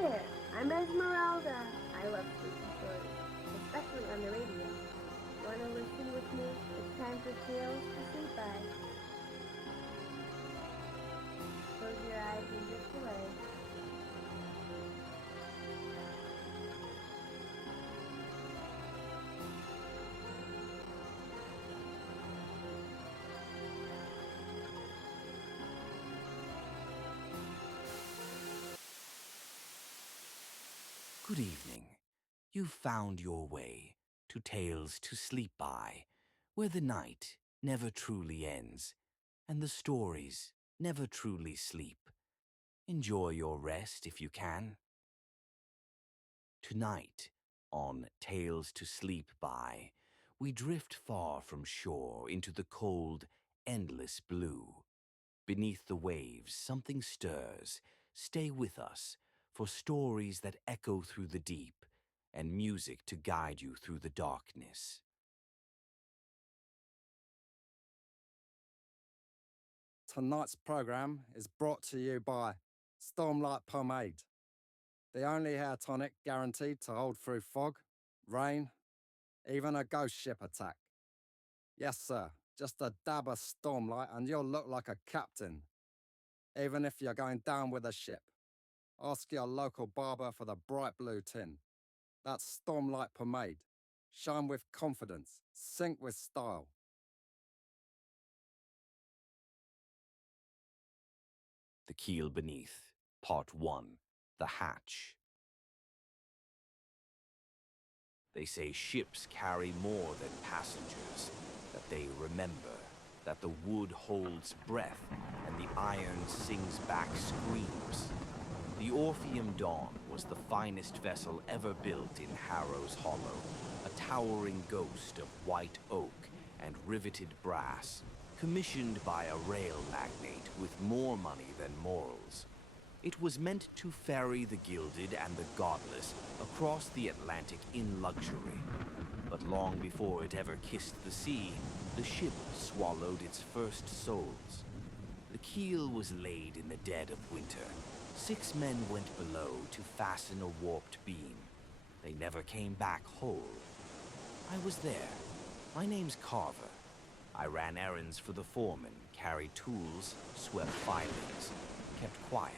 there, I'm Esmeralda. I love spooky stories, especially on the radio. Wanna listen with me? It's time for Tales to Sleep By. Close your eyes and drift away. Good evening. You've found your way to Tales to Sleep By, where the night never truly ends and the stories never truly sleep. Enjoy your rest if you can. Tonight, on Tales to Sleep By, we drift far from shore into the cold, endless blue. Beneath the waves, something stirs. Stay with us for stories that echo through the deep and music to guide you through the darkness. Tonight's program is brought to you by Stormlight Pomade, the only hair tonic guaranteed to hold through fog, rain, even a ghost ship attack. Yes, sir, just a dab of Stormlight and you'll look like a captain, even if you're going down with a ship. Ask your local barber for the bright blue tin. That's Stormlight Pomade. Shine with confidence, sink with style. The Keel Beneath, Part 1, The Hatch. They say ships carry more than passengers, that they remember, that the wood holds breath and the iron sings back screams. The Orpheum Dawn was the finest vessel ever built in Harrow's Hollow, a towering ghost of white oak and riveted brass, commissioned by a rail magnate with more money than morals. It was meant to ferry the gilded and the godless across the Atlantic in luxury. But long before it ever kissed the sea, the ship swallowed its first souls. The keel was laid in the dead of winter. 6 men went below to fasten a warped beam. They never came back whole. I was there. My name's Carver. I ran errands for the foreman, carried tools, swept filings, kept quiet.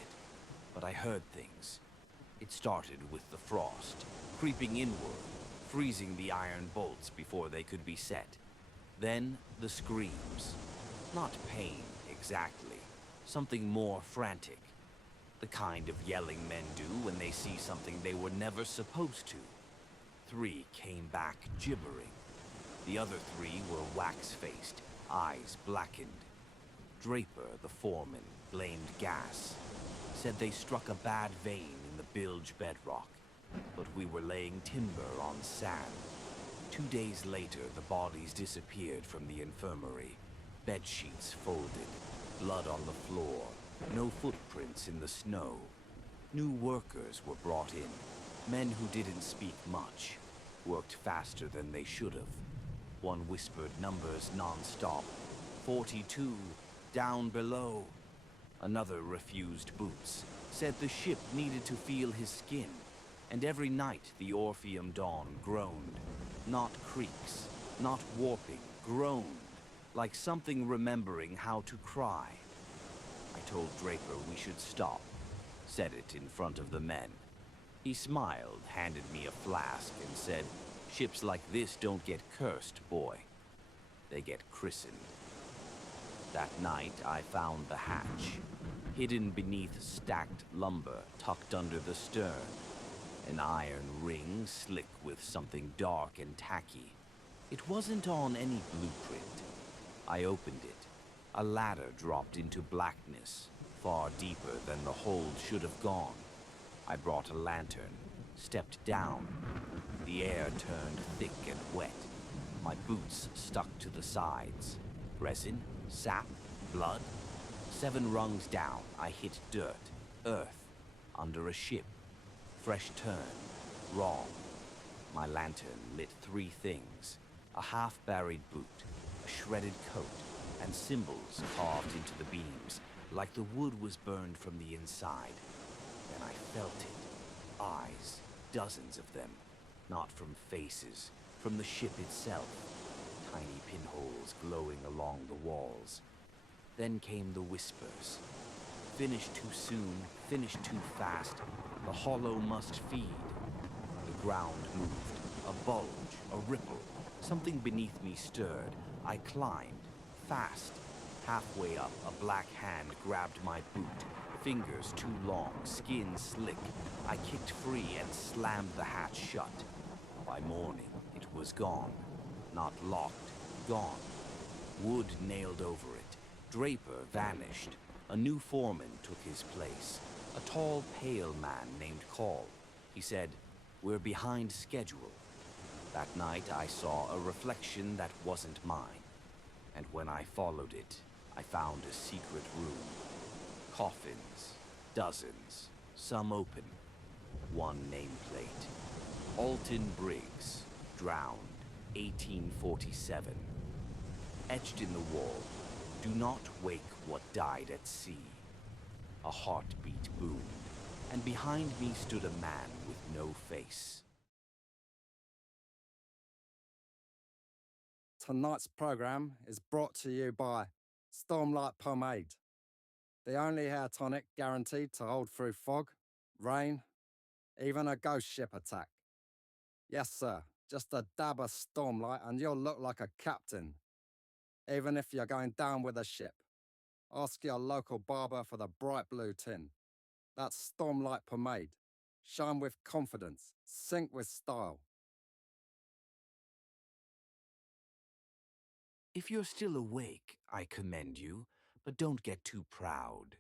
But I heard things. It started with the frost, creeping inward, freezing the iron bolts before they could be set. Then the screams. Not pain, exactly. Something more frantic. The kind of yelling men do when they see something they were never supposed to. 3 came back gibbering. The other 3 were wax-faced, eyes blackened. Draper, the foreman, blamed gas. Said they struck a bad vein in the bilge bedrock, but we were laying timber on sand. 2 days later, the bodies disappeared from the infirmary. Bed sheets folded, blood on the floor, no footprints in the snow. New workers were brought in, men who didn't speak much, worked faster than they should have. One whispered numbers non-stop. 42, down below. Another refused boots, said the ship needed to feel his skin, and every night the Orpheum Dawn groaned. Not creaks, not warping, groaned, like something remembering how to cry. I told Draper we should stop, said it in front of the men. He smiled, handed me a flask, and said, "Ships like this don't get cursed, boy. They get christened." That night, I found the hatch, hidden beneath stacked lumber tucked under the stern. An iron ring slick with something dark and tacky. It wasn't on any blueprint. I opened it. A ladder dropped into blackness, far deeper than the hold should have gone. I brought a lantern, stepped down. The air turned thick and wet. My boots stuck to the sides. Resin, sap, blood. 7 rungs down, I hit dirt, earth, under a ship. Fresh turn, wrong. My lantern lit 3 things. A half-buried boot, a shredded coat, and symbols carved into the beams, like the wood was burned from the inside. Then I felt it. eyes, dozens of them. Not from faces, from the ship itself. Tiny pinholes glowing along the walls. Then came the whispers. Finish too soon, finish too fast. The hollow must feed. The ground moved. A bulge, a ripple. Something beneath me stirred. I climbed, fast. Halfway up, a black hand grabbed my boot. Fingers too long, skin slick. I kicked free and slammed the hatch shut. By morning, it was gone. Not locked, gone. Wood nailed over it. Draper vanished. A new foreman took his place. A tall, pale man named Call. He said, "We're behind schedule." That night I saw a reflection that wasn't mine. And when I followed it, I found a secret room. Coffins, dozens, some open. One nameplate. Alton Briggs, drowned, 1847. Etched in the wall, do not wake what died at sea. A heartbeat boomed, and behind me stood a man with no face. Tonight's program is brought to you by Stormlight Pomade, the only hair tonic guaranteed to hold through fog, rain, even a ghost ship attack. Yes, sir, just a dab of Stormlight and you'll look like a captain, even if you're going down with a ship. Ask your local barber for the bright blue tin. That's Stormlight Pomade. Shine with confidence, sink with style. If you're still awake, I commend you, but don't get too proud.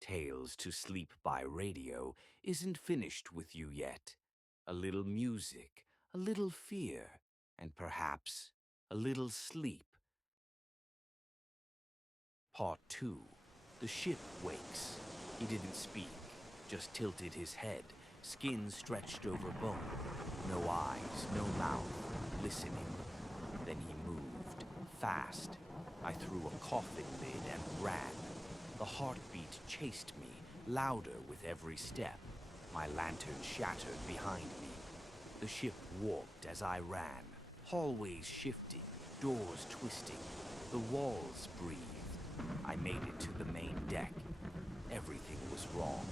Tales to Sleep by Radio isn't finished with you yet. A little music, a little fear, and perhaps a little sleep. Part 2. The ship wakes. He didn't speak, just tilted his head, skin stretched over bone. No eyes, no mouth, listening. Then he moved, fast. I threw a coffin lid and ran. The heartbeat chased me, louder with every step. My lantern shattered behind me. The ship warped as I ran, hallways shifting, doors twisting. The walls breathed. I made it to the main deck. Everything was wrong.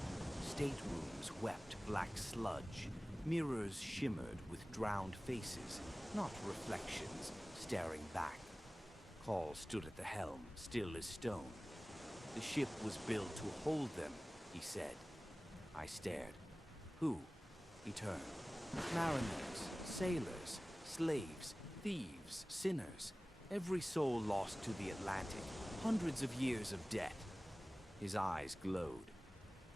Staterooms wept black sludge. Mirrors shimmered with drowned faces, not reflections, staring back. Call stood at the helm, still as stone. The ship was built to hold them, he said. I stared. Who? He turned. Mariners, sailors, slaves, thieves, sinners. Every soul lost to the Atlantic. Hundreds of years of debt. His eyes glowed.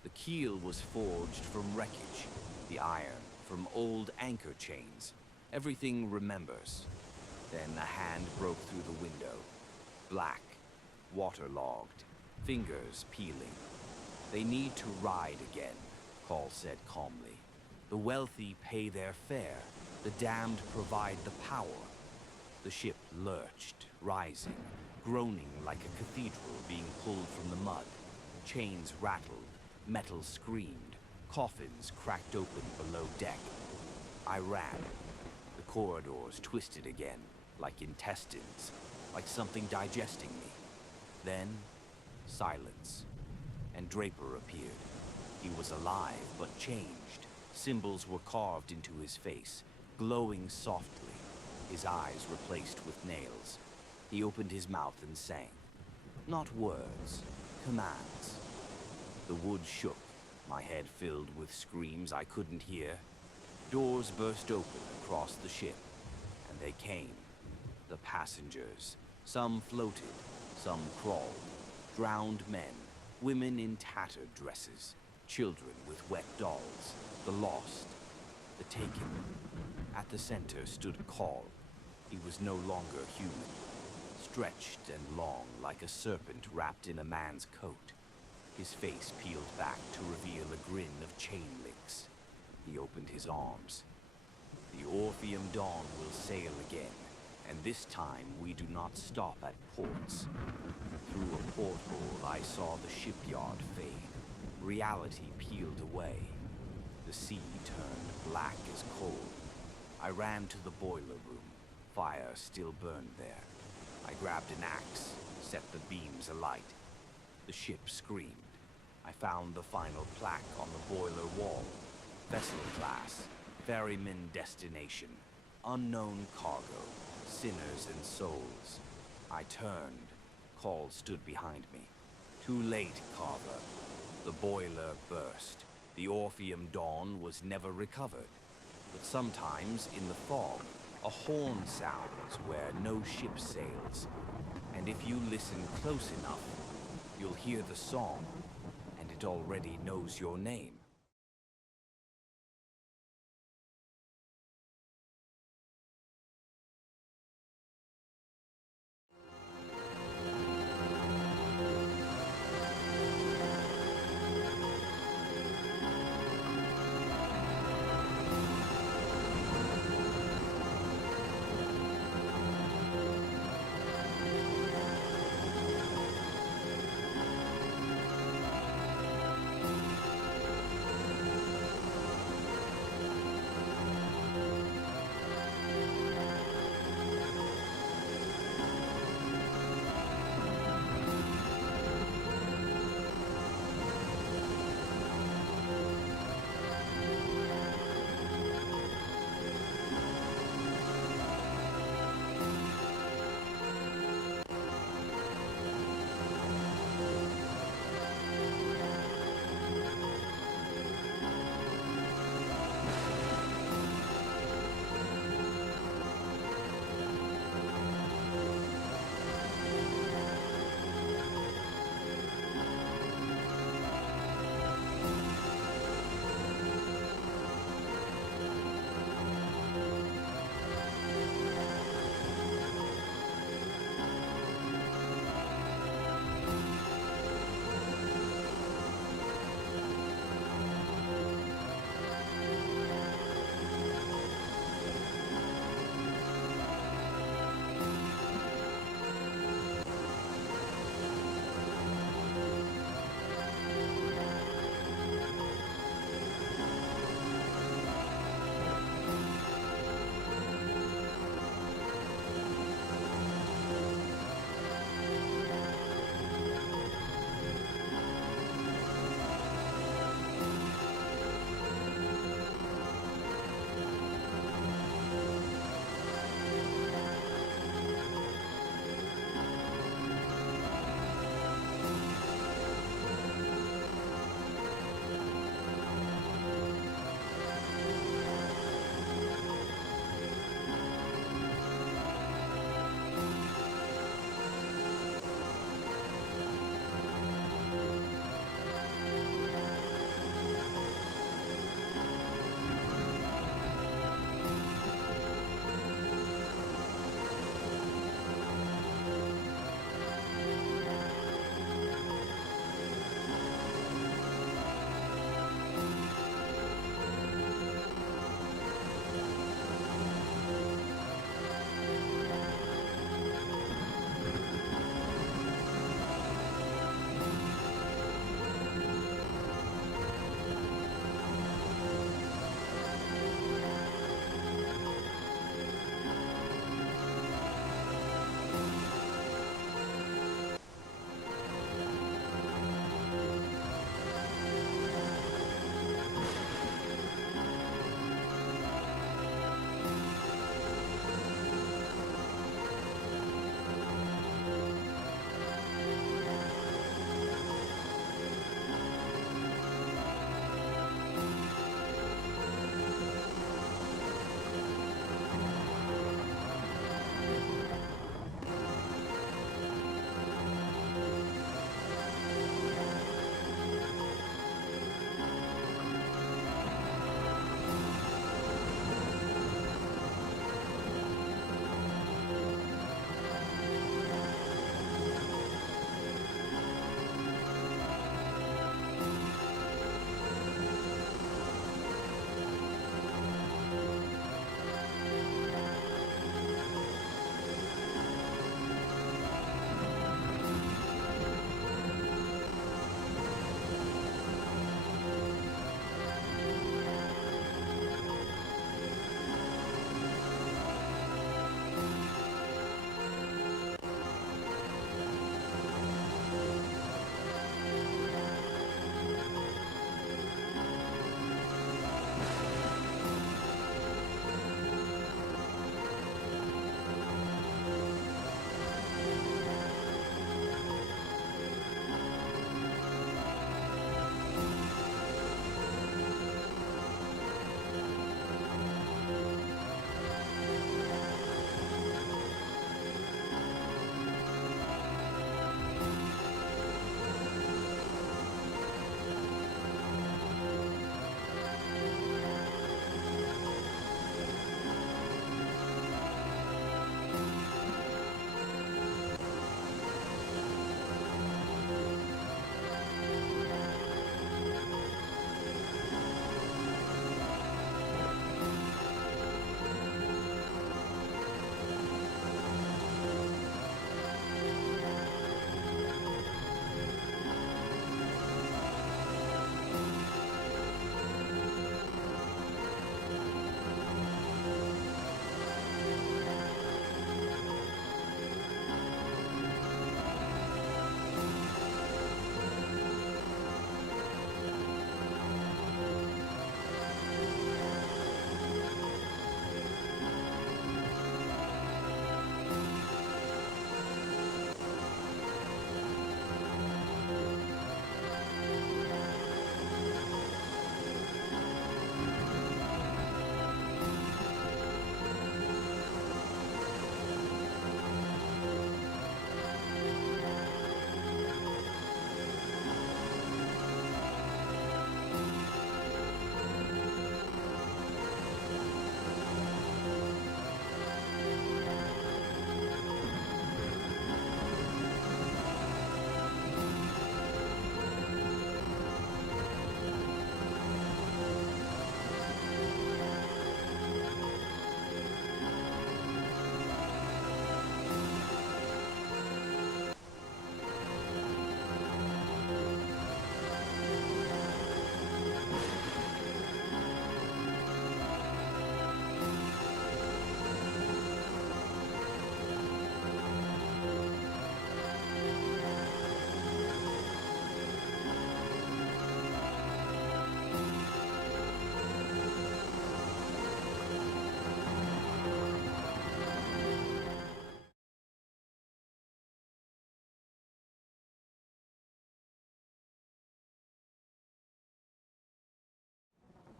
The keel was forged from wreckage. The iron from old anchor chains. Everything remembers. Then a hand broke through the window. Black, waterlogged, fingers peeling. They need to ride again, Call said calmly. The wealthy pay their fare. The damned provide the power. The ship lurched, rising, groaning like a cathedral being pulled from the mud. Chains rattled, metal screamed, coffins cracked open below deck. I ran. The corridors twisted again, like intestines, like something digesting me. Then, silence. And Draper appeared. He was alive, but changed. Symbols were carved into his face, glowing softly. His eyes replaced with nails. He opened his mouth and sang. Not words, commands. The wood shook, my head filled with screams I couldn't hear. Doors burst open across the ship, and they came. The passengers. Some floated, some crawled. Drowned men, women in tattered dresses, children with wet dolls, the lost, the taken. At the center stood Call. He was no longer human. Stretched and long like a serpent wrapped in a man's coat. His face peeled back to reveal a grin of chain links. He opened his arms. The Orpheum Dawn will sail again, and this time we do not stop at ports. Through a porthole I saw the shipyard fade. Reality peeled away. The sea turned black as coal. I ran to the boiler room. Fire still burned there. I grabbed an axe, set the beams alight. The ship screamed. I found the final plaque on the boiler wall. Vessel class, ferryman destination, unknown cargo, sinners and souls. I turned. Call stood behind me. Too late, Carver. The boiler burst. The Orpheum Dawn was never recovered. But sometimes, in the fog, a horn sounds where no ship sails. And if you listen close enough, you'll hear the song, and it already knows your name.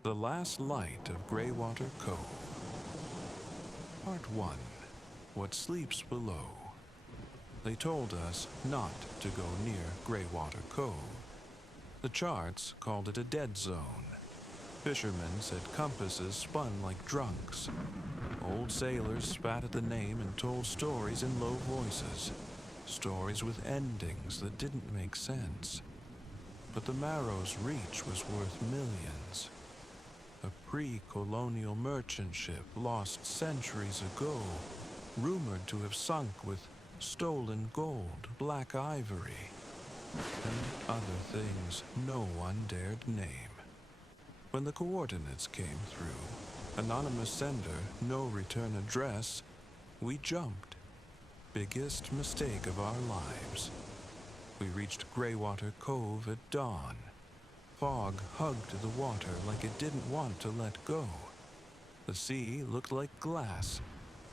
The Last Light of Greywater Cove. Part 1. What Sleeps Below. They told us not to go near Greywater Cove. The charts called it a dead zone. Fishermen said compasses spun like drunks. Old sailors spat at the name and told stories in low voices. Stories with endings that didn't make sense. But the Marrow's reach was worth millions. A pre-colonial merchant ship lost centuries ago, rumored to have sunk with stolen gold, black ivory, and other things no one dared name. When the coordinates came through, anonymous sender, no return address, we jumped. Biggest mistake of our lives. We reached Greywater Cove at dawn. Fog hugged the water like it didn't want to let go. The sea looked like glass,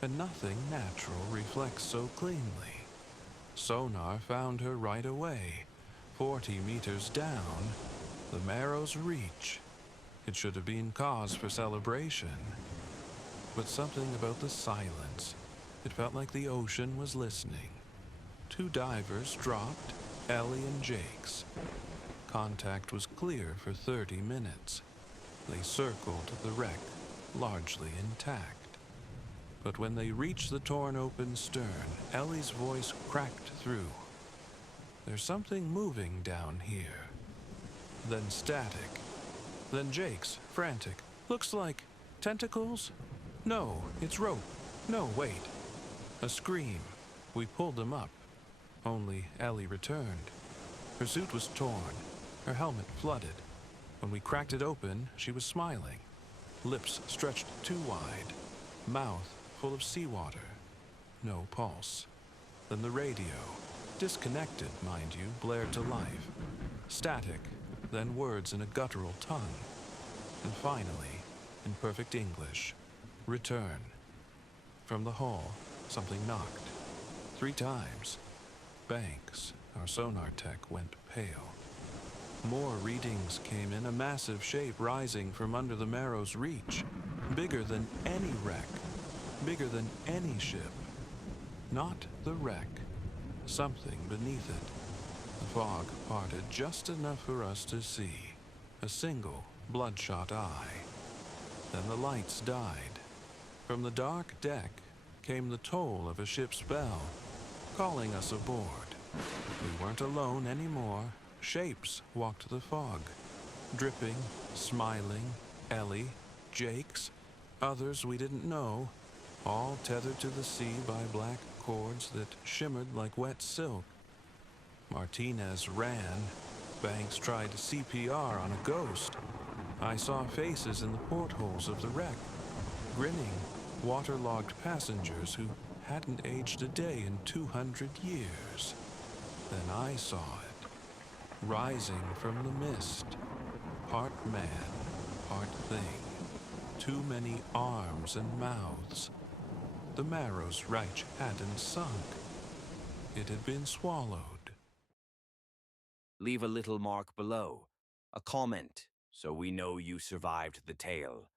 and nothing natural reflects so cleanly. Sonar found her right away, 40 meters down, the Marrow's reach. It should have been cause for celebration. But something about the silence. It felt like the ocean was listening. 2 divers dropped, Ellie and Jakes. Contact was clear for 30 minutes. They circled the wreck, largely intact. But when they reached the torn open stern, Ellie's voice cracked through. There's something moving down here. Then static. Then Jakes, frantic. Looks like tentacles? No, it's rope. No, wait. A scream. We pulled them up. Only Ellie returned. Her suit was torn. Her helmet flooded. When we cracked it open, she was smiling. Lips stretched too wide. Mouth full of seawater. No pulse. Then the radio, disconnected, mind you, blared to life. Static, then words in a guttural tongue. And finally, in perfect English, return. From the hull, something knocked. 3 times. Banks, our sonar tech, went pale. More readings came in, a massive shape rising from under the Marrow's reach. Bigger than any wreck. Bigger than any ship. Not the wreck. Something beneath it. The fog parted just enough for us to see. A single, bloodshot eye. Then the lights died. From the dark deck came the toll of a ship's bell, calling us aboard. We weren't alone anymore. Shapes walked the fog. Dripping, smiling, Ellie, Jakes, others we didn't know, all tethered to the sea by black cords that shimmered like wet silk. Martinez ran. Banks tried CPR on a ghost. I saw faces in the portholes of the wreck, grinning, waterlogged passengers who hadn't aged a day in 200 years. Then I saw it, rising from the mist, part man, part thing. Too many arms and mouths. The Marrow's reich hadn't sunk. It had been swallowed. Leave a little mark below, a comment, so we know you survived the tale.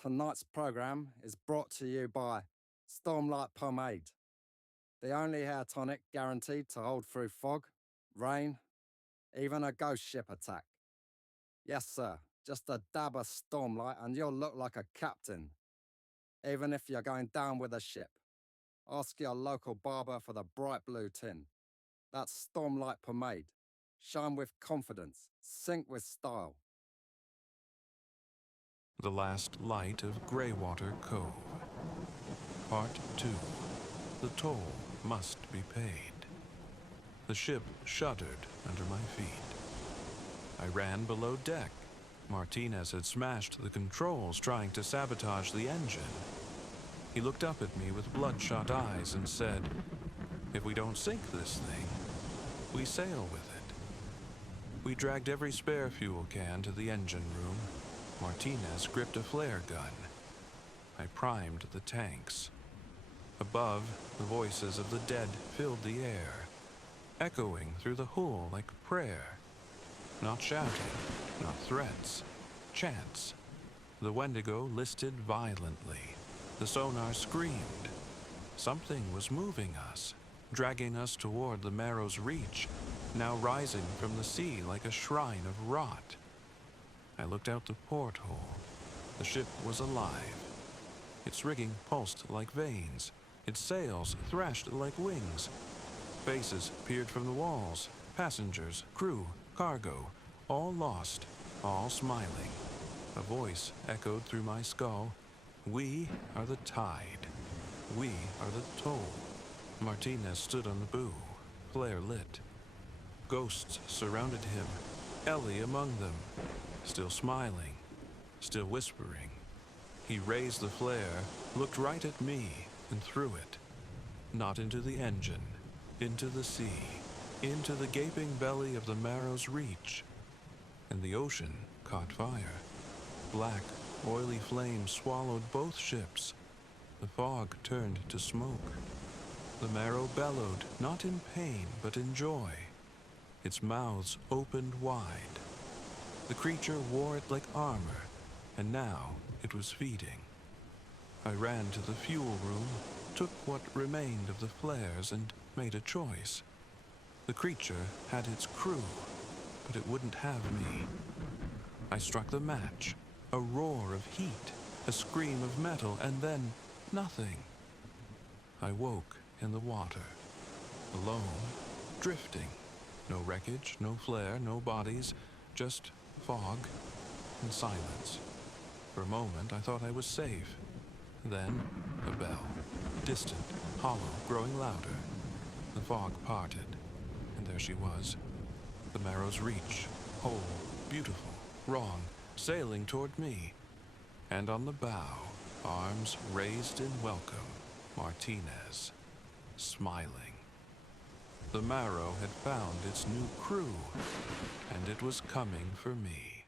Tonight's program is brought to you by Stormlight Pomade, the only hair tonic guaranteed to hold through fog, rain, even a ghost ship attack. Yes, sir, just a dab of Stormlight and you'll look like a captain, even if you're going down with a ship. Ask your local barber for the bright blue tin. That's Stormlight Pomade. Shine with confidence, sink with style. The Last Light of Greywater Cove. Part 2. The toll must be paid. The ship shuddered under my feet. I ran below deck. Martinez had smashed the controls trying to sabotage the engine. He looked up at me with bloodshot eyes and said, "If we don't sink this thing, we sail with it." We dragged every spare fuel can to the engine room. Martinez gripped a flare gun. I primed the tanks. Above, the voices of the dead filled the air, echoing through the hull like prayer. Not shouting, not threats, chance. The Wendigo listed violently. The sonar screamed. Something was moving us, dragging us toward the Marrow's reach, now rising from the sea like a shrine of rot. I looked out the porthole. The ship was alive. Its rigging pulsed like veins. Its sails thrashed like wings. Faces peered from the walls. Passengers, crew, cargo, all lost, all smiling. A voice echoed through my skull. We are the tide. We are the toll. Martinez stood on the bow, flare lit. Ghosts surrounded him, Ellie among them, still smiling, still whispering. He raised the flare, looked right at me, and threw it. Not into the engine, into the sea, into the gaping belly of the Marrow's reach. And the ocean caught fire. Black, oily flames swallowed both ships. The fog turned to smoke. The Marrow bellowed, not in pain, but in joy. Its mouths opened wide. The creature wore it like armor, and now it was feeding. I ran to the fuel room, took what remained of the flares, and made a choice. The creature had its crew, but it wouldn't have me. I struck the match. A roar of heat, a scream of metal, and then nothing. I woke in the water, alone, drifting. No wreckage, no flare, no bodies, just fog and silence. For a moment, I thought I was safe. Then, a bell, distant, hollow, growing louder. The fog parted, and there she was. The Marrow's reach, whole, beautiful, wrong, sailing toward me. And on the bow, arms raised in welcome, Martinez, smiling. The Marrow had found its new crew, and it was coming for me.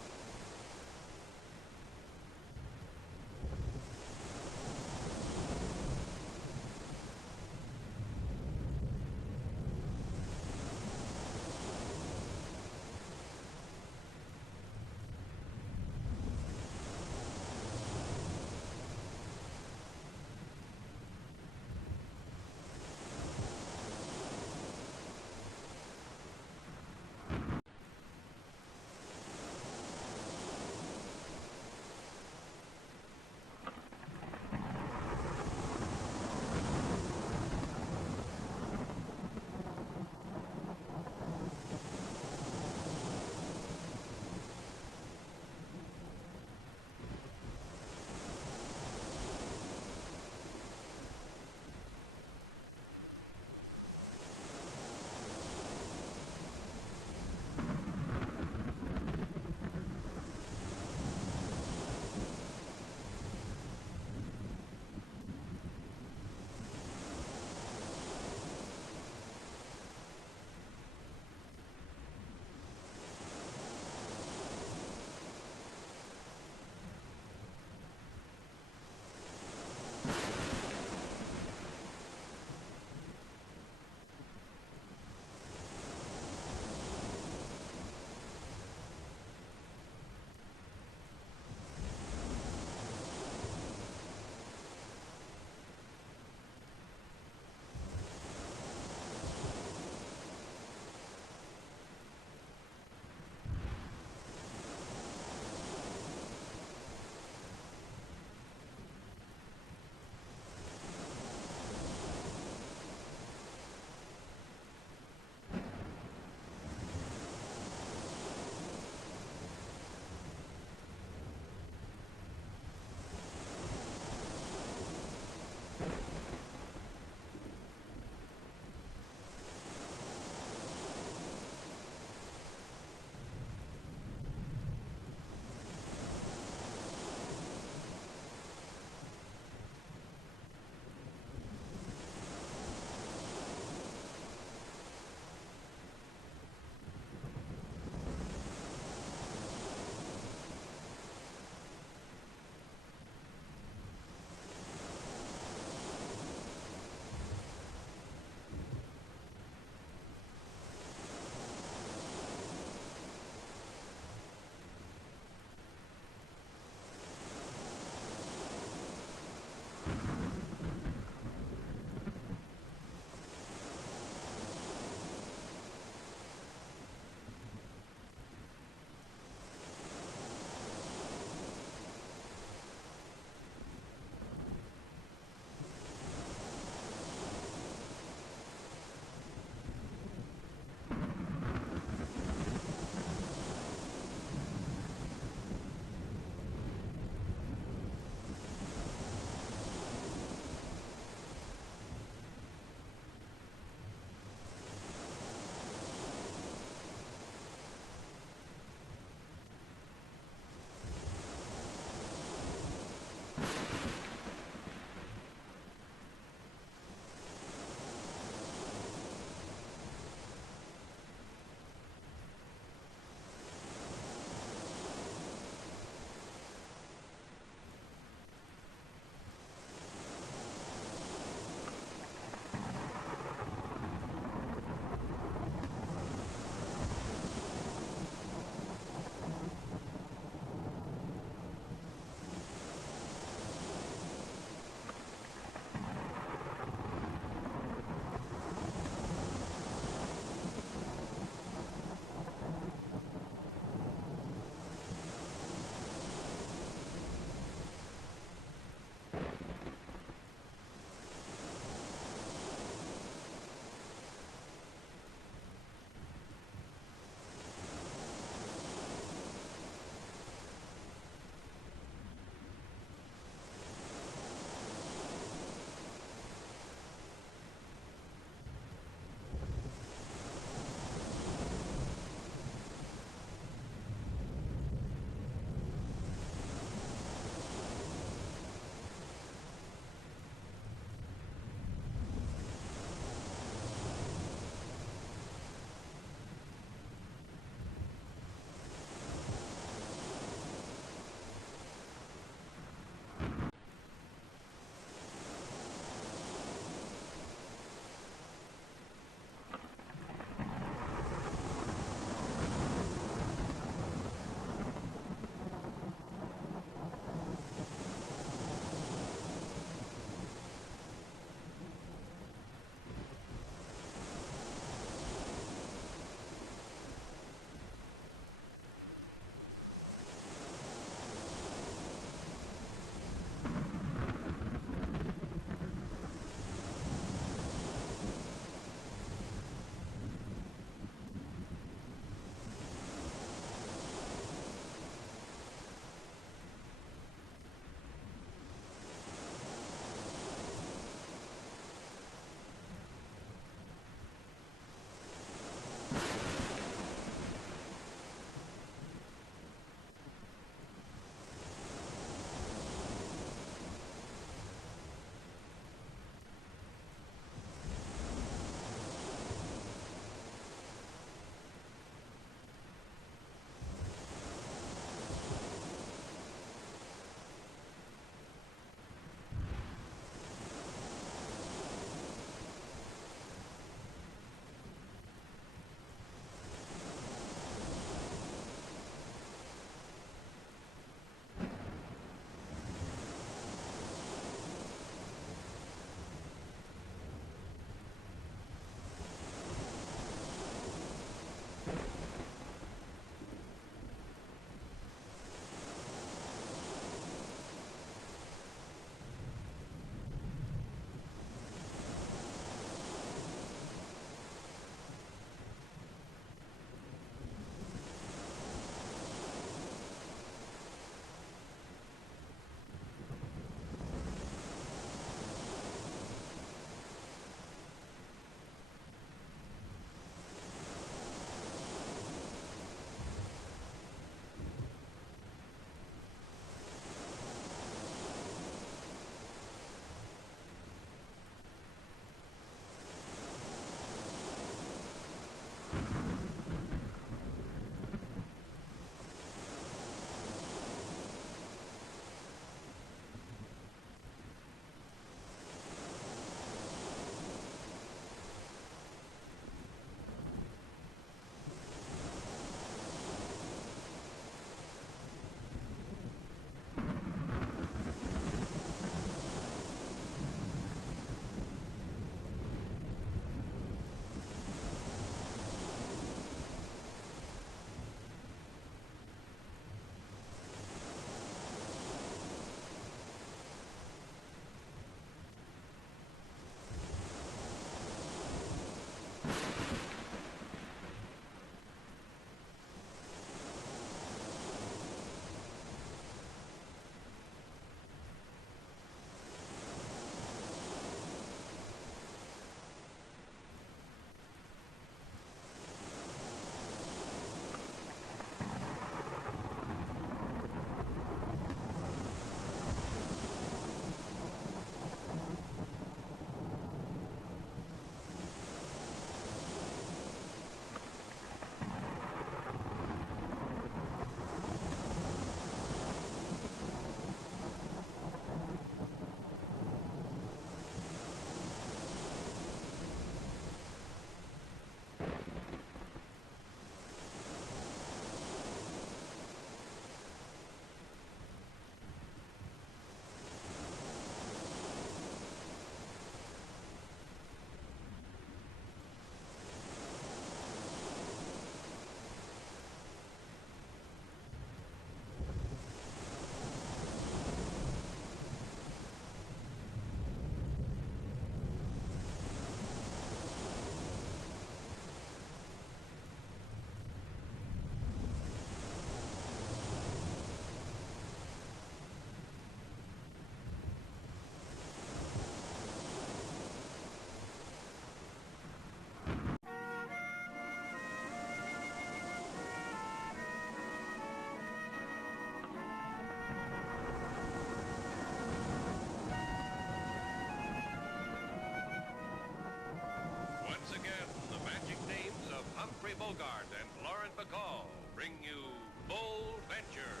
Bogart and Laurent Bacall bring you Bold Venture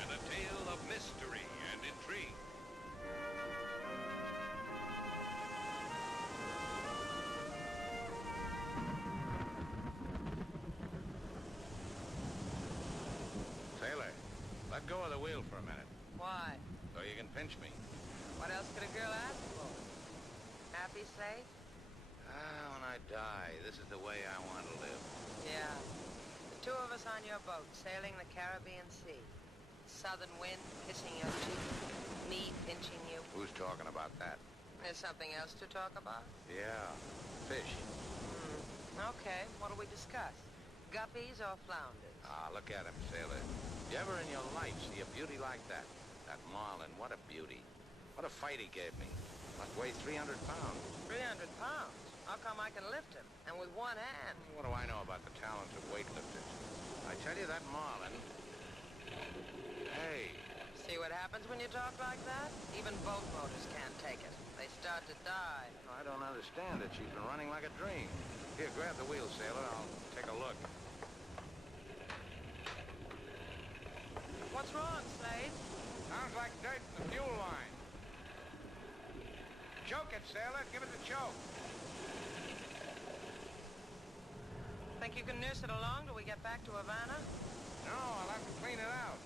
and a tale of mystery and intrigue. Sailor, let go of the wheel for a minute, Why? so you can pinch me. What else could a girl ask for? Happy, Slade? When I die, this is the way I want to live. Yeah. The two of us on your boat, sailing the Caribbean Sea. Southern wind kissing your cheek, me pinching you. Who's talking about that? There's something else to talk about? Yeah, fish. Okay, what'll we discuss? Guppies or flounders? Look at him, sailor. You ever in your life see a beauty like that? That marlin, what a beauty. What a fight he gave me. Must weigh 300 pounds. 300 pounds? How come I can lift him? And with one hand? What do I know about the talents of weightlifters? I tell you, that marlin... Hey, See what happens when you talk like that? Even boat motors can't take it. They start to die. I don't understand it. She's been running like a dream. Here, grab the wheel, sailor. I'll take a look. What's wrong, Slade? Sounds like dirt in the fuel line. Choke it, sailor. Give it a choke. Think you can nurse it along till we get back to Havana? No, I'll have to clean it out.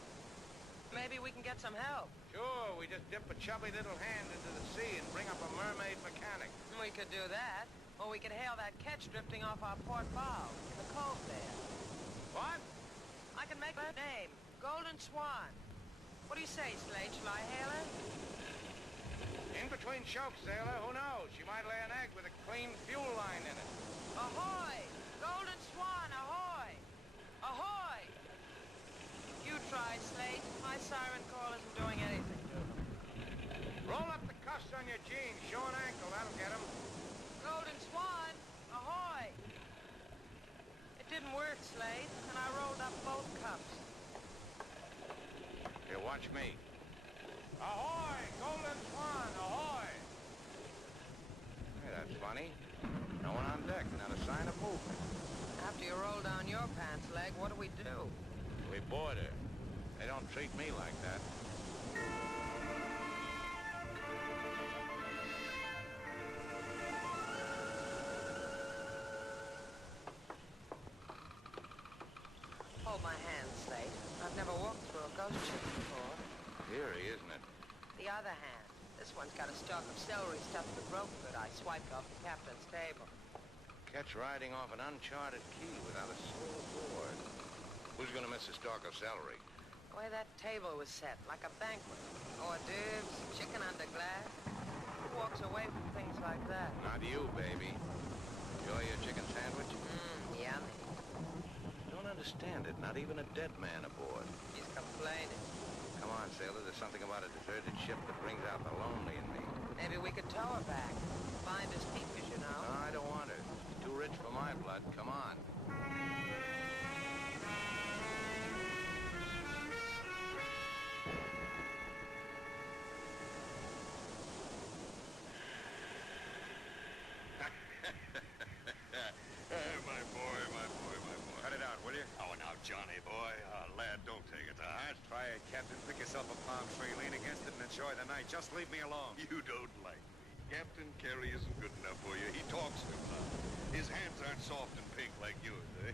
Maybe we can get some help. Sure, we just dip a chubby little hand into the sea and bring up a mermaid mechanic. We could do that. Or we could hail that ketch drifting off our port bow in the cove there. What? I can make that name. Golden Swan. What do you say, Slade? Shall I hail her? In between chokes, sailor. Who knows? She might lay an egg with a clean fuel line in it. Ahoy! Golden Swan, ahoy! Ahoy! You try, Slade. My siren call isn't doing anything to them. Roll up the cuffs on your jeans. Show an ankle. That'll get him. Golden Swan, ahoy! It didn't work, Slade, and I rolled up both cups. Here, watch me. Ahoy! Golden Swan, ahoy! Hey, that's funny. No one on deck, not a sign of movement. After you roll down your pants leg, what do we do? We board her. They don't treat me like that. Hold my hand, Slade. I've never walked through a ghost ship before. Eerie, isn't it? The other hand. This one's got a stalk of celery stuffed with rope that I swiped off the captain's table. Catch riding off an uncharted key without a soul aboard. Who's gonna miss a stalk of celery? The way that table was set, like a banquet. Hors d'oeuvres, chicken under glass. Who walks away from things like that? Not you, baby. Enjoy your chicken sandwich? Yummy. Don't understand it. Not even a dead man aboard. He's complaining. Come on, sailor. There's something about a deserted ship that brings out the lonely in me. Maybe we could tow her back. Find us keepers, you know. No, I don't want her. She's too rich for my blood. Come on. Cut it out, will you? Oh, now, Johnny, boy. Lad, don't take it to heart. Try it, Captain. Pick yourself a palm tree, lean against it, and enjoy the night. Just leave me alone. You don't like me. Captain Carey isn't good enough for you. He talks too loud. His hands aren't soft and pink like yours, eh?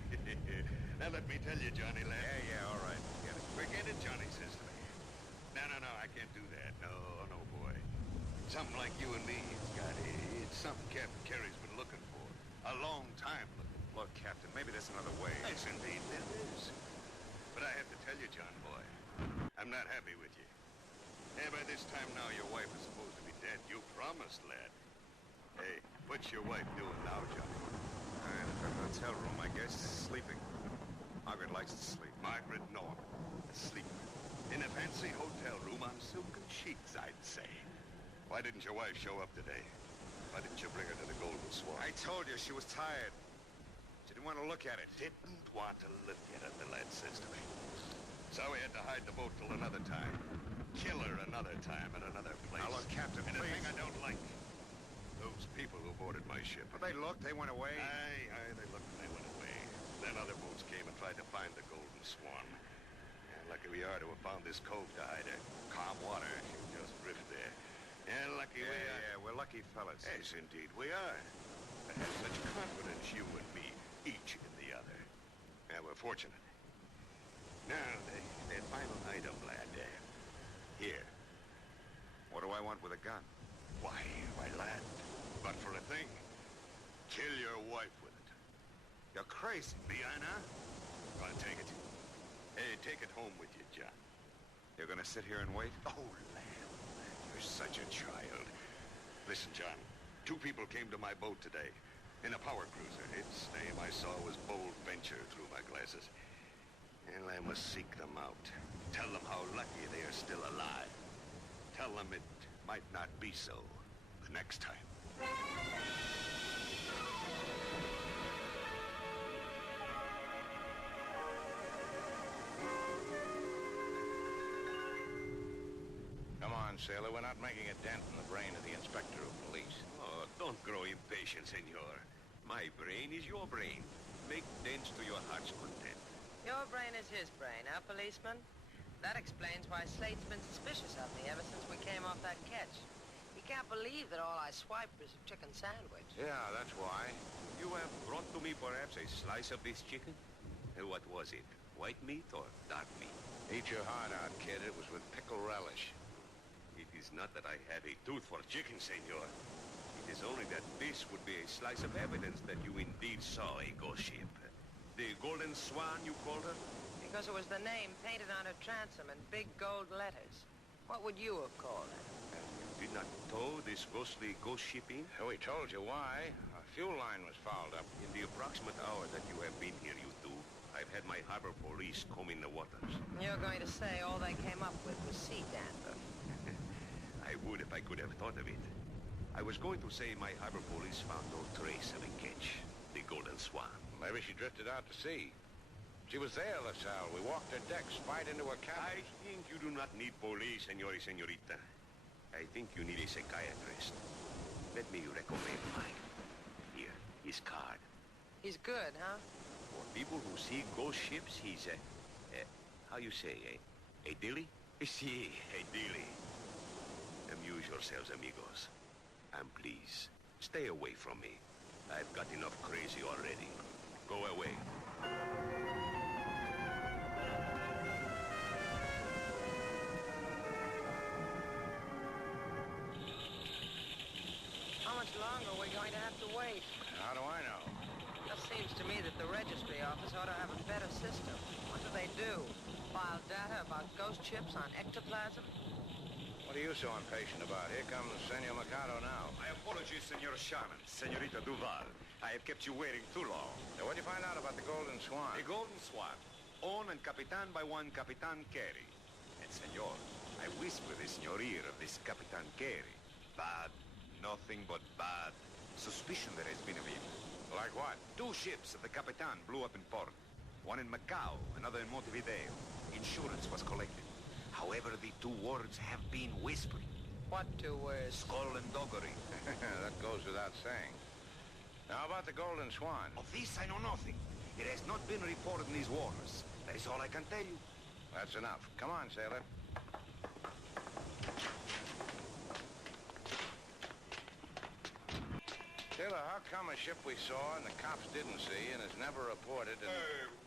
Now, let me tell you, Johnny, lad. Yeah, all right. Get it. Forget it, Johnny says to me. No, I can't do that. No, boy. Something like you and me, it's something Captain Carey's been looking for. A long time looking. Look, Captain, maybe there's another way. Yes, indeed, there is. But I have to tell you, John boy, I'm not happy with you. Yeah, by this time now, your wife is supposed to be dead. You promised, lad. Hey, what's your wife doing now, Johnny? In the hotel room, I guess. Sleeping. Margaret likes to sleep. Margaret Norman, asleep. In a fancy hotel room on silken sheets, I'd say. Why didn't your wife show up today? Why didn't you bring her to the Golden Swan? I told you she was tired. She didn't want to look at it. Didn't want to look at it, the lad says to me. So we had to hide the boat till another time. Kill her another time at another place. Now look, Captain, and please. the thing I don't like, those people who boarded my ship. But they looked, they went away. Aye, they looked and they went away. Then other boats came and tried to find the Golden Swan. And lucky we are to have found this cove to hide her. Calm water. She'll just drift there. And lucky we are. Yeah, we're lucky fellas. Yes, indeed we are. To have such confidence, you and me, each in the other. Yeah, we're fortunate. Now, that final item, lad, here. What do I want with a gun? Why, lad, but for a thing. Kill your wife with it. You're crazy. Diana? Gonna take it. Hey, take it home with you, John. You're gonna sit here and wait? Oh, lad, you're such a child. Listen, John, 2 people came to my boat today in a power cruiser. Its name I saw was Bold Venture through my glasses. And I must seek them out. Tell them how lucky they are still alive. Tell them it might not be so the next time. Come on, sailor. We're not making a dent in the brain of the inspector of police. Oh, don't grow impatient, senor. My brain is your brain. Make dents to your heart's content. Your brain is his brain, huh, policeman? That explains why Slate's been suspicious of me ever since we came off that catch. He can't believe that all I swiped was a chicken sandwich. Yeah, that's why. You have brought to me perhaps a slice of this chicken? And what was it? White meat or dark meat? Eat your heart out, kid. It was with pickle relish. It is not that I have a tooth for chicken, senor. It is only that this would be a slice of evidence that you indeed saw a ghost ship. The Golden Swan, you called her? Because it was the name painted on her transom in big gold letters. What would you have called it? And you did not tow this ghostly ghost ship in? We told you why. Our fuel line was fouled up. In the approximate hour that you have been here, you two, I've had my harbor police combing the waters. You're going to say all they came up with was sea dander. I would if I could have thought of it. I was going to say my harbor police found no trace of a catch, the Golden Swan. Maybe she drifted out to sea. She was there, LaSalle. We walked her deck, spied into her cabin. I think you do not need police, senor y senorita. I think you need a psychiatrist. Let me recommend mine. Here, his card. He's good, huh? For people who see ghost ships, he's how you say, a dilly? Si, a dilly. Amuse yourselves, amigos. And please, stay away from me. I've got enough crazy already. Go away. How much longer are we going to have to wait? How do I know? Just seems to me that the registry office ought to have a better system. What do they do? File data about ghost ships on ectoplasm? What are you so impatient about? Here comes Senor Mercado now. My apologies, Senor Shannon. Senorita Duval. I have kept you waiting too long. Now, what'd you find out about the Golden Swan? The Golden Swan, owned and capitan by one Capitan Carey. And, senor, I whisper this in your ear of this Capitan Carey. Bad, nothing but bad. Suspicion there has been of him. Like what? 2 ships of the Capitan blew up in port. One in Macau, another in Montevideo. Insurance was collected. However, the 2 words have been whispered. What 2 words? Skull and doggery. That goes without saying. Now, about the Golden Swan. Of this I know nothing. It has not been reported in these waters. That is all I can tell you. That's enough. Come on, sailor. Sailor, how come a ship we saw and the cops didn't see and is never reported and...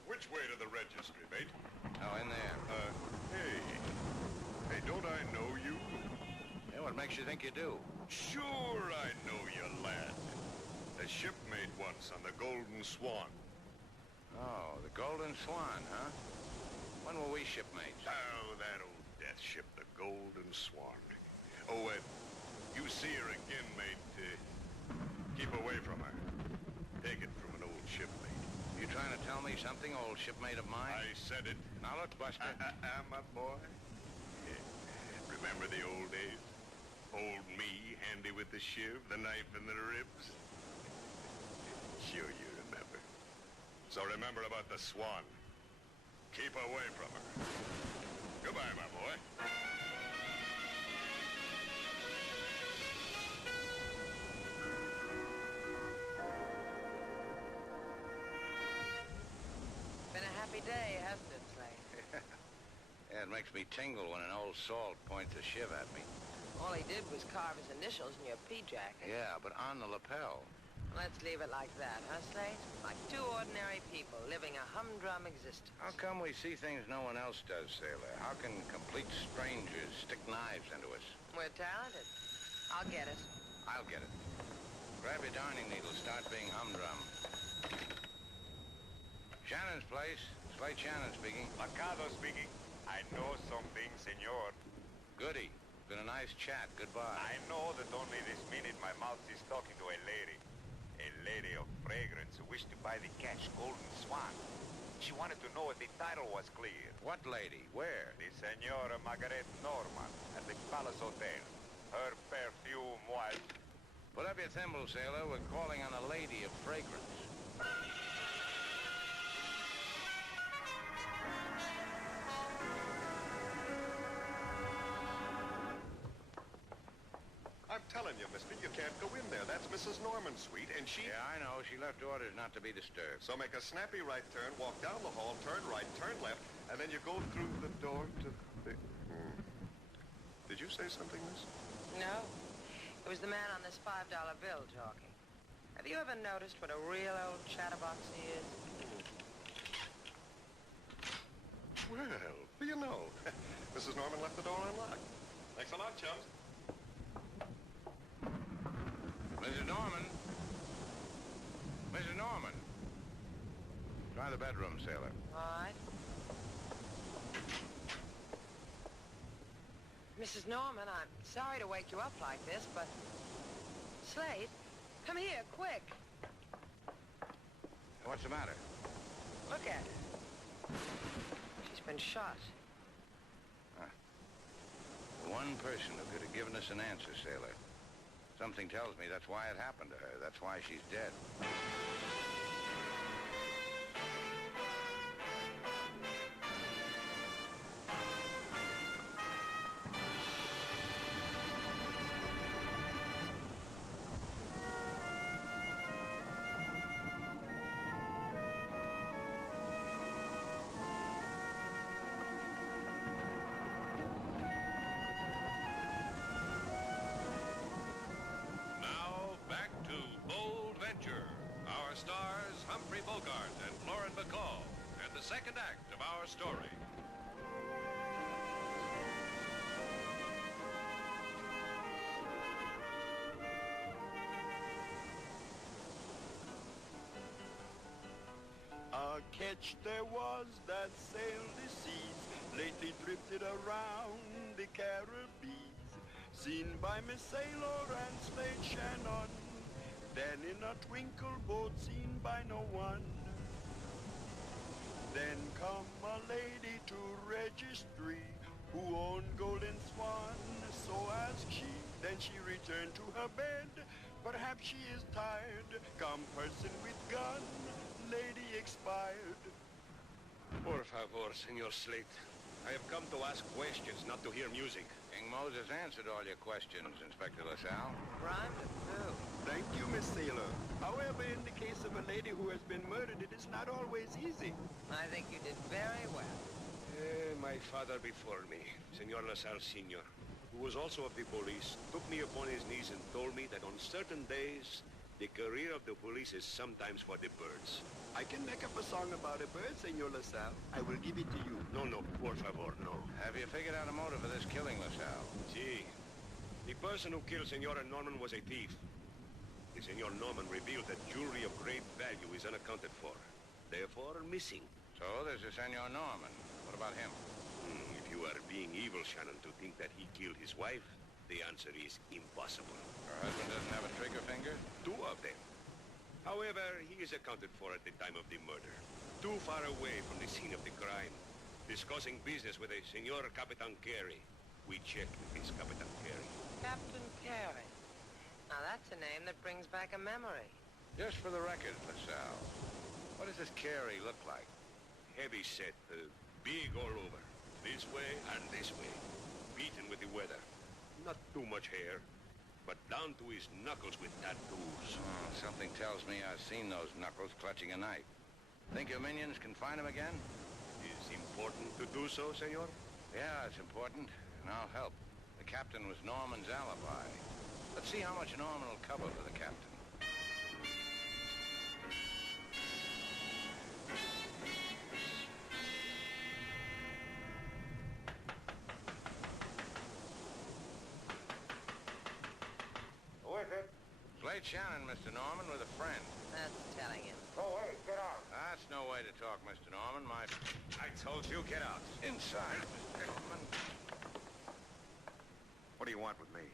Which way to the registry, mate? Oh, in there. Hey, don't I know you? Yeah, what makes you think you do? Sure I know you, lad. A shipmate once on the Golden Swan. Oh, the Golden Swan, huh? When were we shipmates? Oh, that old death ship, the Golden Swan. Oh, you see her again, mate. Keep away from her. Take it from an old shipmate. You trying to tell me something, old shipmate of mine? I said it. Now look, Buster. My boy. Remember the old days? Old me, handy with the shiv, the knife in the ribs? Sure you remember. So remember about the Swan. Keep away from her. Goodbye, my boy. happy day, hasn't it, Slade? Yeah, it makes me tingle when an old salt points a shiv at me. All he did was carve his initials in your pea jacket. Yeah, but on the lapel. Let's leave it like that, huh, Slade? Like two ordinary people living a humdrum existence. How come we see things no one else does, Sailor? How can complete strangers stick knives into us? We're talented. I'll get it. I'll get it. Grab your darning needle, start being humdrum. Shannon's place. Slate Shannon speaking. Mercado speaking. I know something, senor. Goody. Been a nice chat. Goodbye. I know that only this minute my mouth is talking to a lady. A lady of fragrance who wished to buy the catch Golden Swan. She wanted to know if the title was clear. What lady? Where? The Senora Margaret Norman at the Palace Hotel. Her perfume was... Put up your thimble, sailor. We're calling on a lady of fragrance. I'm telling you, mister, you can't go in there. That's Mrs. Norman's suite, and she... Yeah, I know. She left orders not to be disturbed. So make a snappy right turn, walk down the hall, turn right, turn left, and then you go through the door to the... Did you say something, miss? No. It was the man on this $5 bill talking. Have you ever noticed what a real old chatterbox he is? Well, you know. Mrs. Norman left the door unlocked. Thanks a lot, chums. Mrs. Norman? Mrs. Norman? Try the bedroom, sailor. All right. Mrs. Norman, I'm sorry to wake you up like this, but... Slade, come here, quick. What's the matter? Look at her. She's been shot. Huh. One person who could have given us an answer, sailor. Something tells me that's why it happened to her. That's why she's dead. Second act of our story. A catch there was that sailed the seas, lately drifted around the Caribbean, seen by Miss Sailor and Slade Shannon, then in a twinkle boat seen by no one. Then come a lady to registry, who owned Golden Swan, so asked she. Then she returned to her bed, perhaps she is tired. Come person with gun, lady expired. Por favor, Senor Slate. I have come to ask questions, not to hear music. King Moses answered all your questions, Inspector LaSalle. Rhymed it too. Thank you, Miss Sailor. However, in the case of a lady who has been murdered, it is not always easy. I think you did very well. My father before me, Senor LaSalle Sr., who was also of the police, took me upon his knees and told me that on certain days, the career of the police is sometimes for the birds. I can make up a song about a bird, Senor LaSalle. I will give it to you. No, por favor, no. Have you figured out a motive for this killing, LaSalle? Si. The person who killed Senora Norman was a thief. The Senor Norman revealed that jewelry of great value is unaccounted for, therefore missing. So there's a Senor Norman. What about him? If you are being evil, Shannon, to think that he killed his wife, the answer is impossible. Her husband doesn't have a trigger finger? 2 of them. However, he is accounted for at the time of the murder. Too far away from the scene of the crime. Discussing business with a Senor Capitan Carey. We checked with this Capitan Carey. Captain Carey. Now that's a name that brings back a memory. Just for the record, LaSalle, what does this Carey look like? Heavy set, big all over. This way and this way. Beaten with the weather. Not too much hair, but down to his knuckles with tattoos. Something tells me I've seen those knuckles clutching a knife. Think your minions can find him again? important to do so, senor? Yeah, it's important, and I'll help. The captain was Norman's alibi. Let's see how much Norman will cover for the captain. Who is it? Slade Shannon, Mr. Norman, with a friend. That's telling him. Go away, get out. That's no way to talk, Mr. Norman. I told you, get out. Inside, Mr. Norman. What do you want with me?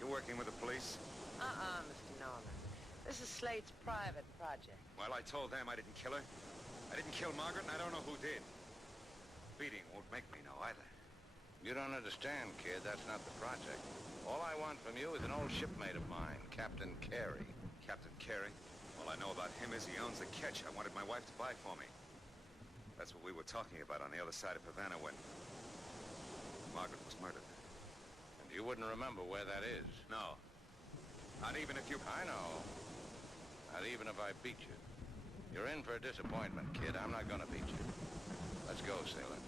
You working with the police? Mr. Norman. This is Slade's private project. Well, I told them I didn't kill her. I didn't kill Margaret, and I don't know who did. Beating won't make me know either. You don't understand, kid. That's not the project. All I want from you is an old shipmate of mine, Captain Carey. Captain Carey? All I know about him is he owns the ketch I wanted my wife to buy for me. That's what we were talking about on the other side of Havana when Margaret was murdered. And you wouldn't remember where that is? No. Not even if you... I know. Not even if I beat you. You're in for a disappointment, kid. I'm not gonna beat you. Let's go, sailor.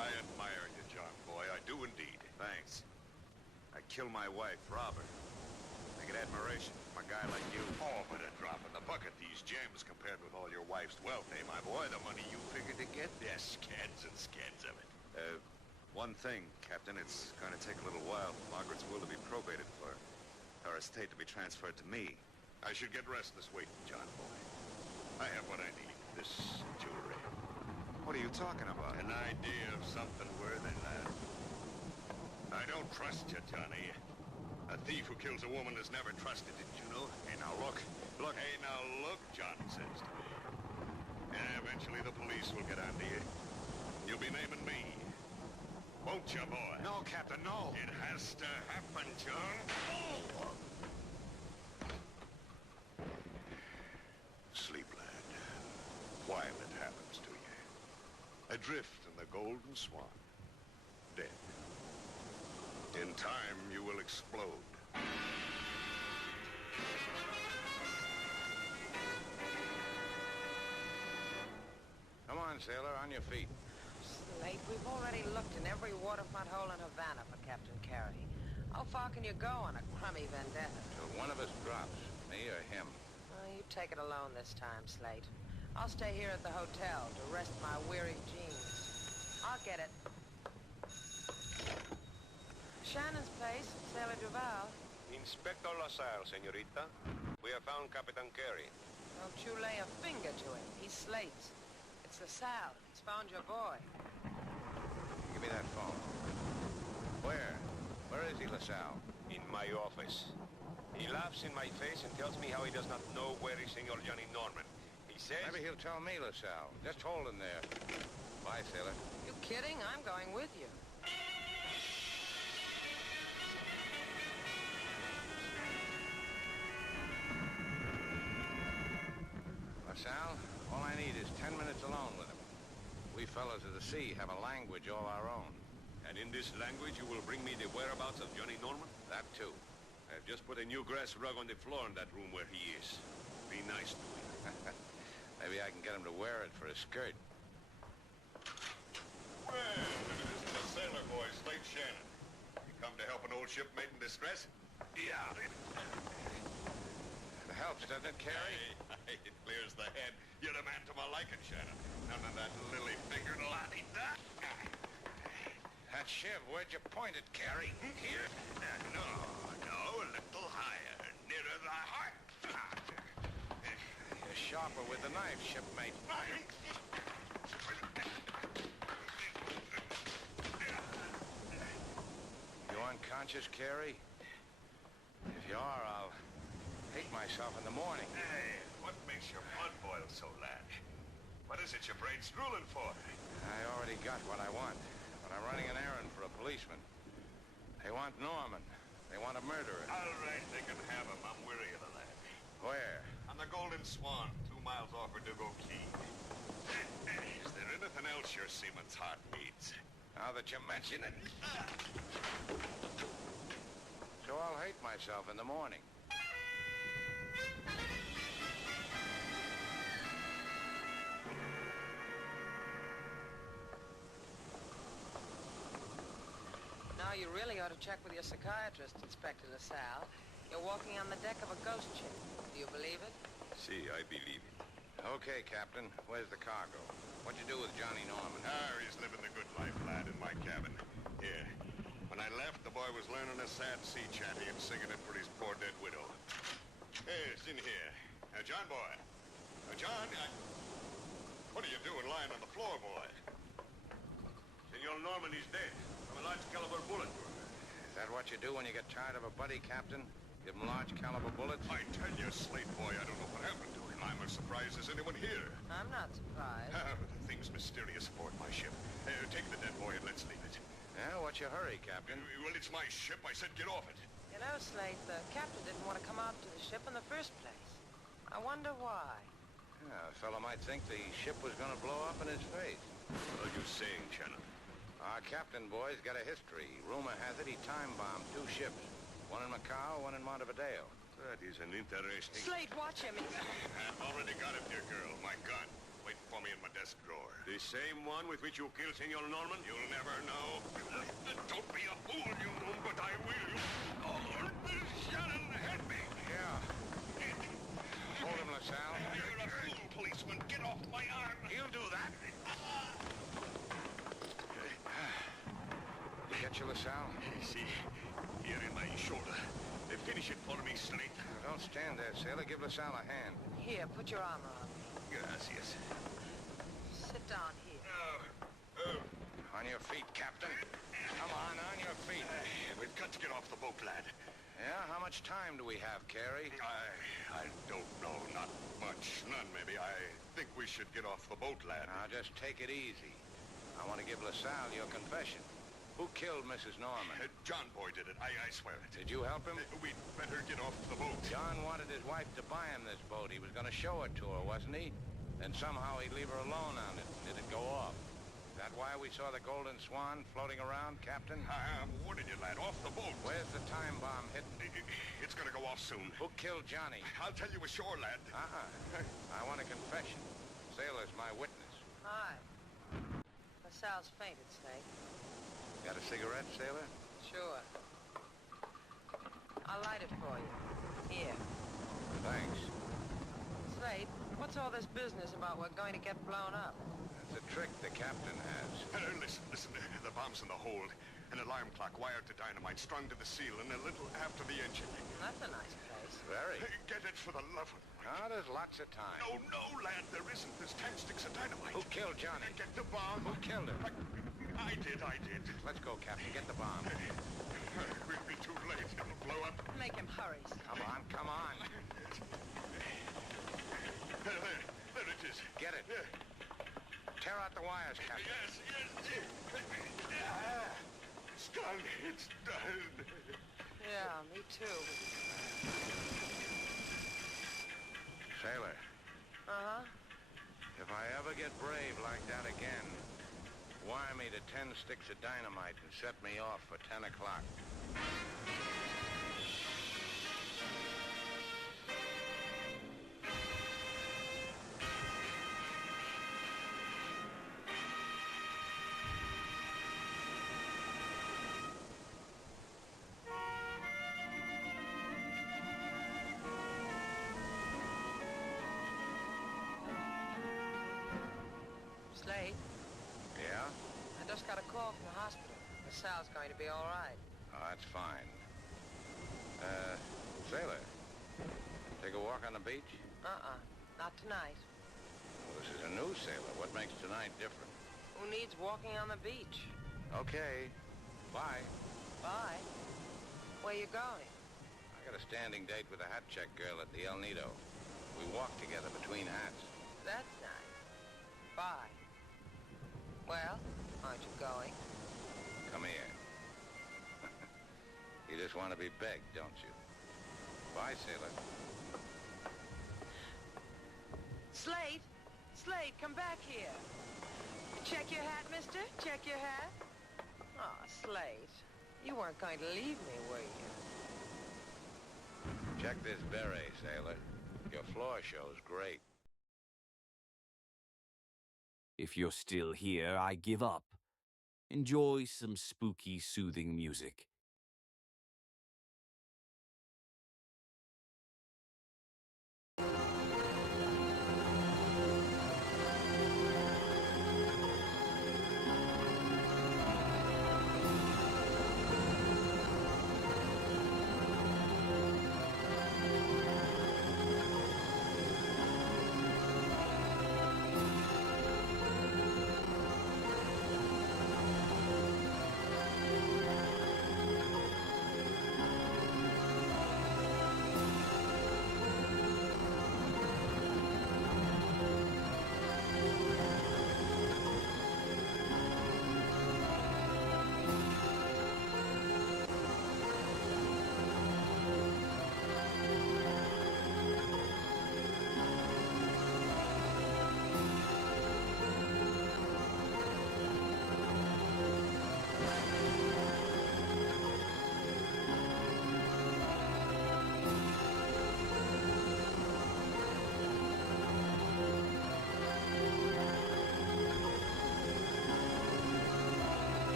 I admire you, John boy. I do indeed. Thanks. I killed my wife, rob her. I get admiration from a guy like you. Oh, but a drop in the bucket, these gems, compared with all your wife's wealth, eh, my boy? The money you figured to get? There's scads and scads of it. One thing, Captain. It's going to take a little while for Margaret's will to be probated, for her estate to be transferred to me. I should get restless waiting, John boy. I have what I need. This jewelry. What are you talking about? An idea of something worthy, lad. I don't trust you, Johnny. A thief who kills a woman is never trusted, didn't you know? Hey, now look. Look. Hey, now look, John says to me. And eventually the police will get onto you. You'll be naming me. Won't you, boy? No, Captain, no. It has to happen, John. Oh! Sleep, lad. While it happens to you. Adrift in the Golden Swan. Dead. In time, you will explode. Come on, sailor, on your feet. Slade, we've already looked in every waterfront hole in Havana for Captain Carey. How far can you go on a crummy vendetta? Till one of us drops, me or him. You take it alone this time, Slade. I'll stay here at the hotel to rest my weary jeans. I'll get it. Shannon's place, Sailor Duval. Inspector LaSalle, señorita. We have found Capitan Carey. Don't you lay a finger to him. He's Slade's. It's LaSalle. He's found your boy. Give me that phone. Where? Where is he, LaSalle? In my office. He laughs in my face and tells me how he does not know where is Senor Johnny Norman. He says... Maybe he'll tell me, LaSalle. Just hold him there. Bye, sailor. You kidding? I'm going with you. LaSalle, all I need is 10 minutes alone with him. We fellows of the sea have a language all our own. And in this language you will bring me the whereabouts of Johnny Norman? That too. I've just put a new grass rug on the floor in that room where he is. Be nice to him. Maybe I can get him to wear it for a skirt. Well, this is the sailor boy, Slade Shannon. You come to help an old shipmate in distress? Yeah. It helps, doesn't it, Carey? Hey, it clears the head. You're the man to my liking, Shannon. None of that lily-fingered la-di-da. That shiv, where'd you point it, Carey? Here? No, a little higher. Nearer the heart. You're sharper with the knife, shipmate. You unconscious, Carey? If you are, I'll hate myself in the morning. Hey, what makes your blood boil so, lad? What is it your brain's drooling for? I already got what I want, but I'm running an errand for a policeman. They want Norman. They want a murderer. All right, they can have him. I'm weary of the lad. Where? On the Golden Swan, 2 miles off Verdugo Key. Is there anything else your seaman's heart needs? Now that you mention it. So I'll hate myself in the morning. Now you really ought to check with your psychiatrist, Inspector LaSalle. You're walking on the deck of a ghost ship. Do you believe it? See, I believe it. Okay, Captain. Where's the cargo? What'd you do with Johnny Norman? He's living the good life, lad, in my cabin. Here. When I left, the boy was learning a sad sea chanty and singing it for his poor dead widow. Hey, it's in here. John boy. John, what are you doing lying on the floor, boy? Senor Norman is dead. From a large caliber bullet wound. Is that what you do when you get tired of a buddy, Captain? Give him large caliber bullets? I tell you, Slate boy, I don't know what happened to him. I'm as surprised as anyone here. I'm not surprised. The thing's mysterious aboard my ship. Take the dead boy and let's leave it. Yeah, what's your hurry, Captain? Well, it's my ship. I said get off it. You know, Slate, the captain didn't want to come out to the ship in the first place. I wonder why. Yeah, a fellow might think the ship was going to blow up in his face. What are you saying, Shannon? Our captain, boys, got a history. Rumor has it he time-bombed 2 ships. One in Macau, one in Montevideo. That is an interesting... Slate, watch him. I've already got him, dear girl. My gun. Waiting for me in my desk drawer. The same one with which you killed Senor Norman? You'll never know. Don't be a fool, you know, but I will. Oh, Shannon, help me. Yeah. Hold him, LaSalle. You're a fool, policeman. Get off my arm. He'll do that. Get you, LaSalle? See, here in my shoulder. Finish it for me, Slate. Don't stand there, sailor. Give LaSalle a hand. Here, put your arm around me. Gracias. Sit down here. On your feet, Captain. Come on your feet. We've got to get off the boat, lad. Yeah? How much time do we have, Carey? I don't know. Not much. None, maybe. I think we should get off the boat, lad. Now, just take it easy. I want to give LaSalle your confession. Who killed Mrs. Norman? John Boy did it. I swear it. Did you help him? We'd better get off the boat. John wanted his wife to buy him this boat. He was going to show it to her, wasn't he? Then somehow he'd leave her alone on it. Did it go off? Is that why we saw the Golden Swan floating around, Captain? I'm warning you, lad. Off the boat. Where's the time bomb hidden? It's going to go off soon. Who killed Johnny? I'll tell you ashore, lad. I want a confession. Sailor's my witness. Hi. LaSalle's fainted, Slate. Got a cigarette, sailor? Sure. I'll light it for you. Here. Thanks. Slate, what's all this business about we're going to get blown up? It's a trick the captain has. Listen. The bomb's in the hold. An alarm clock wired to dynamite, strung to the seal, and a little after the engine. That's a nice place. Very. Get it for the love of... There's lots of time. No, lad, there isn't. There's 10 sticks of dynamite. Who killed Johnny? Get the bomb. Who killed him? I did. Let's go, Captain. Get the bomb. We'll be too late. It'll blow up. Make him hurry. Come on. There it is. Get it. Tear out the wires, Captain. Yes. Skunk, it's done. Yeah, me too. Sailor. Uh-huh. If I ever get brave like that again, wire me to 10 sticks of dynamite and set me off for 10 o'clock. Slate? Yeah? I just got a call from the hospital. LaSalle's going to be all right. Oh, that's fine. Sailor, take a walk on the beach? Not tonight. Well, this is a new sailor. What makes tonight different? Who needs walking on the beach? Okay. Bye. Bye. Where you going? I got a standing date with a hat check girl at the El Nido. We walk together between hats. That's nice. Bye. Well, aren't you going? Come here. You just want to be begged, don't you? Bye, sailor. Slate! Slate, come back here. Check your hat, mister. Check your hat. Oh, Slate. You weren't going to leave me, were you? Check this beret, sailor. Your floor show's great. If you're still here, I give up. Enjoy some spooky, soothing music.